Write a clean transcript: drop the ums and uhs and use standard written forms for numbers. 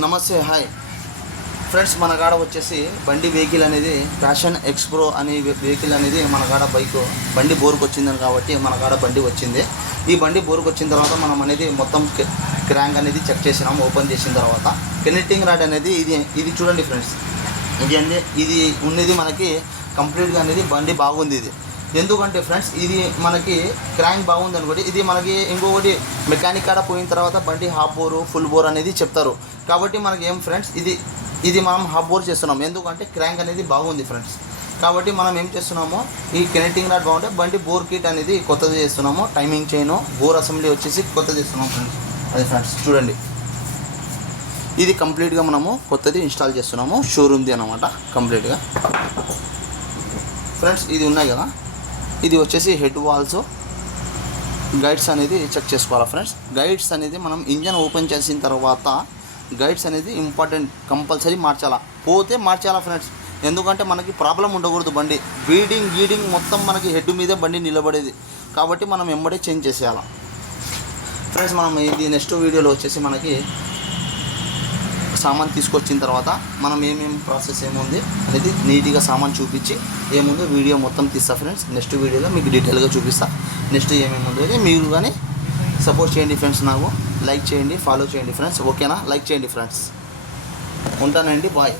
నమస్తే hi friends, మన కాడ వచ్చేసి బండి వెహికల్ అనేది ప్యాషన్ ఎక్స్ప్రో అనే వెహికల్ అనేది మన కాడ బండి బోర్కు వచ్చిందని కాబట్టి మన కాడ బండి వచ్చింది. ఈ బండి బోర్కు వచ్చిన తర్వాత మనం అనేది మొత్తం క్రాంక్ అనేది చెక్ చేసినాము. ఓపెన్ చేసిన తర్వాత కనెక్టింగ్ రాడ్ అనేది ఇది చూడండి ఫ్రెండ్స్, ఇది ఉన్నది మనకి కంప్లీట్గా అనేది బండి బాగుంది. ఇది ఎందుకంటే ఫ్రెండ్స్, ఇది మనకి క్రాంక్ బాగుంది అనుకోండి, ఇది మనకి ఇంకొకటి మెకానిక్ కాడ పోయిన తర్వాత బండి హాఫ్ బోరు ఫుల్ బోర్ అనేది చెప్తారు. కాబట్టి మనకి ఏం ఫ్రెండ్స్, ఇది మనం హాఫ్ బోర్ చేస్తున్నాం. ఎందుకంటే క్రాంక్ అనేది బాగుంది ఫ్రెండ్స్. కాబట్టి మనం ఏం చేస్తున్నామో, ఈ కనెక్టింగ్ రాడ్ బాగుంటే బండి బోర్ కిట్ అనేది కొత్తది చేస్తున్నాము. టైమింగ్ చైన్ బోర్ అసెంబ్లీ వచ్చేసి కొత్తది చేస్తున్నాం ఫ్రెండ్స్. అది ఫ్రెండ్స్ చూడండి, ఇది కంప్లీట్గా మనము కొత్తది ఇన్స్టాల్ చేస్తున్నాము. షోరూమ్ది అనమాట కంప్లీట్గా. ఫ్రెండ్స్ ఇది ఉన్నాయి కదా, ఇది వచ్చేసి హెడ్ వాల్స్ గైడ్స్ అనేది చెక్ చేసుకోవాలి ఫ్రెండ్స్. గైడ్స్ అనేది మనం ఇంజన్ ఓపెన్ చేసిన తర్వాత గైడ్స్ అనేది ఇంపార్టెంట్, కంపల్సరీ మార్చాలా ఫ్రెండ్స్. ఎందుకంటే మనకి ప్రాబ్లం ఉండకూడదు. బండి గీడింగ్ మొత్తం మనకి హెడ్ మీదే బండి నిలబడేది. కాబట్టి మనం ఎంబడే చేంజ్ చేసేయాలి ఫ్రెండ్స్. మనం ఇది నెక్స్ట్ వీడియోలో వచ్చేసి మనకి సామాన్ తీసుకొచ్చిన తర్వాత మనం ఏమేమి ప్రాసెస్ ఏముంది అనేది నీట్గా సామాన్ చూపించి ఏముందో వీడియో మొత్తం తీస్తా ఫ్రెండ్స్. నెక్స్ట్ వీడియోలో మీకు డీటెయిల్గా చూపిస్తా. నెక్స్ట్ ఏమేమి ఉందో మీరు కానీ సపోర్ట్ చేయండి ఫ్రెండ్స్. నాకు లైక్ చేయండి, ఫాలో చేయండి ఫ్రెండ్స్. ఓకేనా? లైక్ చేయండి ఫ్రెండ్స్. ఉంటానండి, బాయ్.